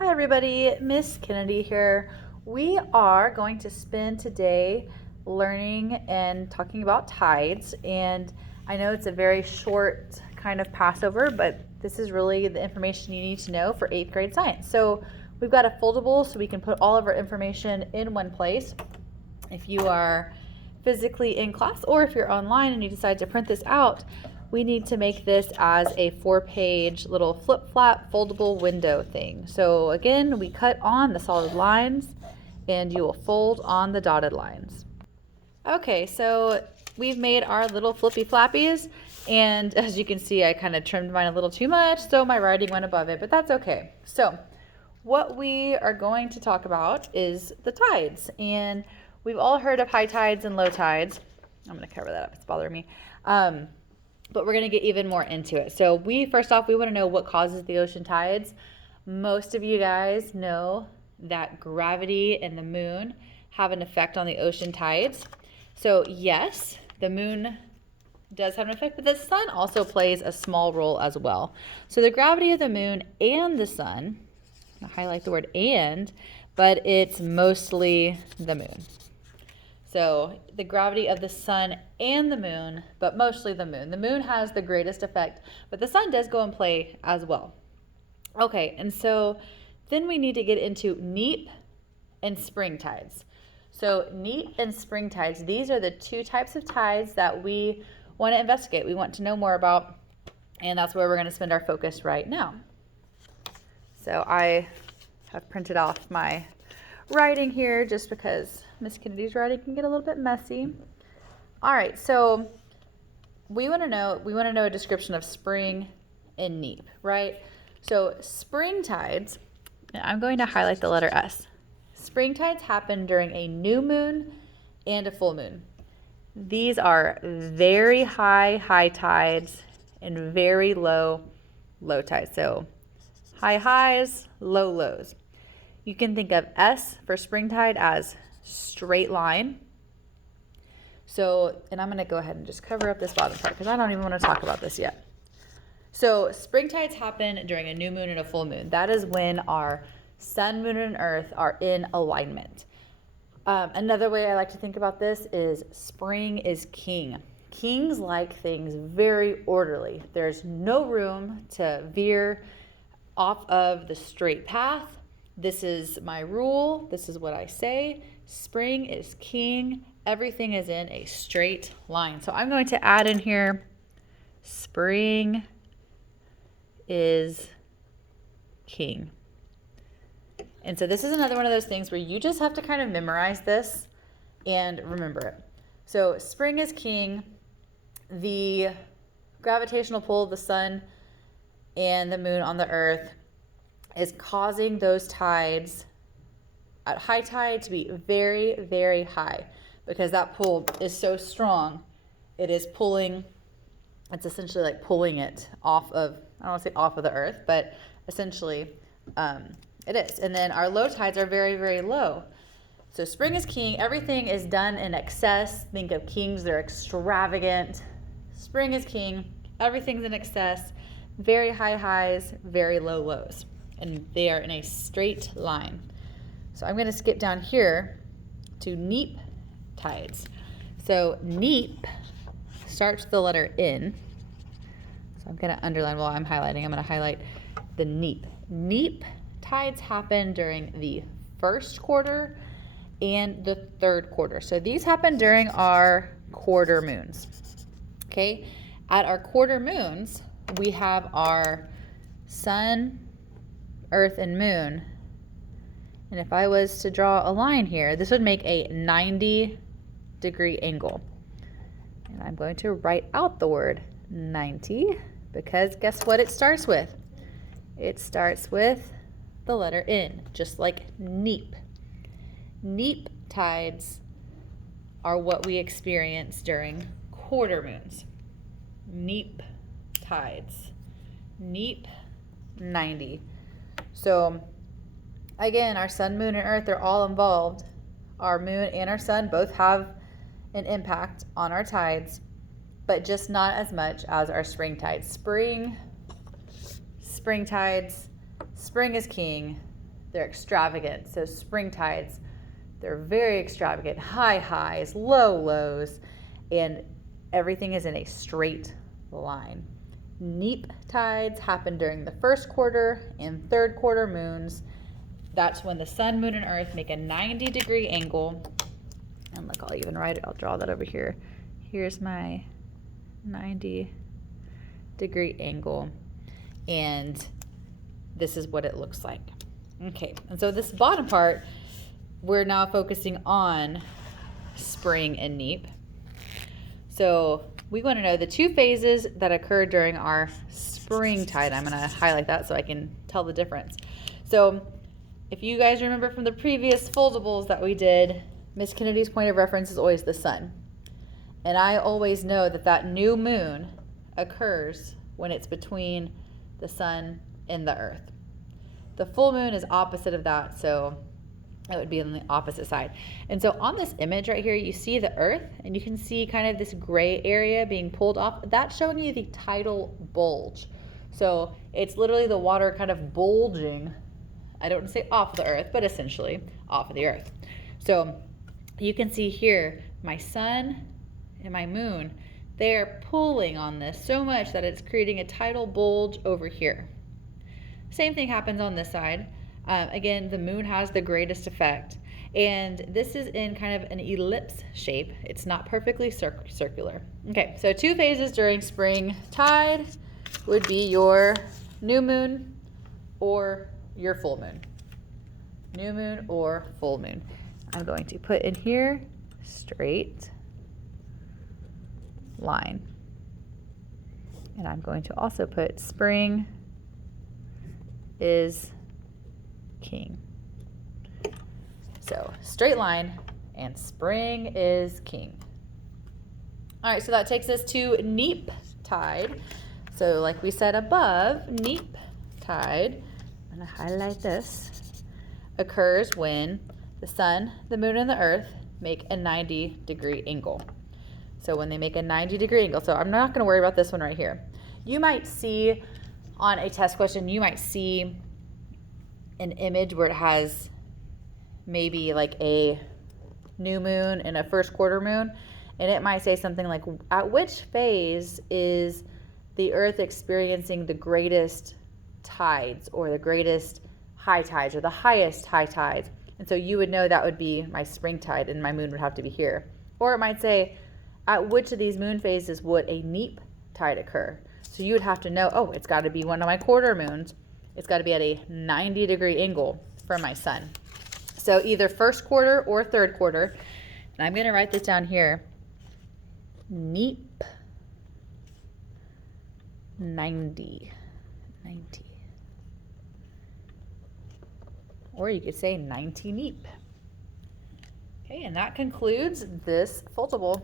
Hi everybody, Miss Kennedy here. We are going to spend today learning and talking about tides, and I know it's a very short kind of passover, but this is really the information you need to know for 8th grade science. So we've got a foldable so we can put all of our information in one place. If you are physically in class or if you're online and you decide to print this out, we need to make this as a 4-page little flip-flap foldable window thing. So again, we cut on the solid lines and you will fold on the dotted lines. Okay, so we've made our little flippy flappies, and as you can see, I kind of trimmed mine a little too much, so my writing went above it, but that's okay. So what we are going to talk about is the tides, and we've all heard of high tides and low tides. I'm going to cover that up, it's bothering me. But we're going to get even more into it. So first off, we want to know what causes the ocean tides. Most of you guys know that gravity and the moon have an effect on the ocean tides. So yes, the moon does have an effect, but the sun also plays a small role as well. So the gravity of the moon and the sun, I'll highlight the word and, but it's mostly the moon. So the gravity of the sun and the moon, but mostly the moon. The moon has the greatest effect, but the sun does go and play as well. Okay, and so then we need to get into neap and spring tides. So neap and spring tides, these are the two types of tides that we want to investigate. We want to know more about, and that's where we're going to spend our focus right now. So I have printed off my writing here just because Miss Kennedy's writing can get a little bit messy. All right, so we want to know a description of spring and neap, right? So spring tides, and I'm going to highlight the letter S. Spring tides happen during a new moon and a full moon. These are very high tides and very low tides. So high highs, low lows. You can think of S for spring tide as straight line. So, and I'm going to go ahead and just cover up this bottom part because I don't even want to talk about this yet. So spring tides happen during a new moon and a full moon. That is when our sun, moon, and earth are in alignment. Another way I like to think about this is spring is king. Kings like things very orderly. There's no room to veer off of the straight path. This is my rule. This is what I say. Spring is king. Everything is in a straight line. So I'm going to add in here, spring is king. And so this is another one of those things where you just have to kind of memorize this and remember it. So spring is king. The gravitational pull of the sun and the moon on the earth is causing those tides at high tide to be very, very high because that pull is so strong. It is pulling, it's essentially like pulling it off of, I don't want to say off of the earth, but essentially it is. And then our low tides are very, very low. So spring is king. Everything is done in excess. Think of kings, they're extravagant. Spring is king. Everything's in excess. Very high highs, very low lows. And they are in a straight line. So I'm going to skip down here to neap tides. So neap starts with the letter N. So I'm going to underline while I'm highlighting. I'm going to highlight the neap. Neap tides happen during the first quarter and the third quarter. So these happen during our quarter moons. Okay? At our quarter moons, we have our sun, earth, and moon. And if I was to draw a line here, this would make a 90-degree angle. And I'm going to write out the word 90 because guess what it starts with? It starts with the letter N, just like neap. Neap tides are what we experience during quarter moons. Neap tides. Neap 90. So again, our sun, moon, and earth are all involved. Our moon and our sun both have an impact on our tides, but just not as much as our spring tides. Spring tides, spring is king. they're extravagant. So spring tides, they're very extravagant, high highs, low lows, and everything is in a straight line. Neap tides happen during the first quarter and third quarter moons. That's when the sun, moon, and earth make a 90-degree angle. And look, I'll even write it, I'll draw that over here. Here's my 90-degree angle. And this is what it looks like. Okay, and so this bottom part, we're now focusing on spring and neap. So we want to know the two phases that occur during our spring tide. I'm going to highlight that so I can tell the difference. So if you guys remember from the previous foldables that we did, Miss Kennedy's point of reference is always the sun. And I always know that that new moon occurs when it's between the sun and the earth. The full moon is opposite of that, so it would be on the opposite side. And so on this image right here, you see the earth, and you can see kind of this gray area being pulled off. That's showing you the tidal bulge. So it's literally the water kind of bulging, I don't want to say off the earth, but essentially off of the earth. So you can see here, my sun and my moon, they're pulling on this so much that it's creating a tidal bulge over here. Same thing happens on this side. Again, the moon has the greatest effect. And this is in kind of an ellipse shape. It's not perfectly circular. Okay, so two phases during spring tide would be your new moon or your full moon. New moon or full moon. I'm going to put in here straight line. And I'm going to also put spring is king. So straight line and spring is king. All right, so that takes us to neap tide. So like we said above, neap tide, I'm gonna highlight this, occurs when the sun, the moon, and the earth make a 90-degree angle. So when they make a 90-degree angle, so I'm not gonna worry about this one right here. You might see on a test question, you might see an image where it has maybe like a new moon and a first quarter moon, and it might say something like, at which phase is the earth experiencing the greatest tides or the greatest high tides or the highest high tides? And so you would know that would be my spring tide and my moon would have to be here. Or it might say, at which of these moon phases would a neap tide occur? So you would have to know, oh, it's got to be one of my quarter moons. It's got to be at a 90-degree angle for my sun. So either first quarter or third quarter. And I'm going to write this down here. Neap 90. Or you could say 90 neap. Okay, and that concludes this foldable.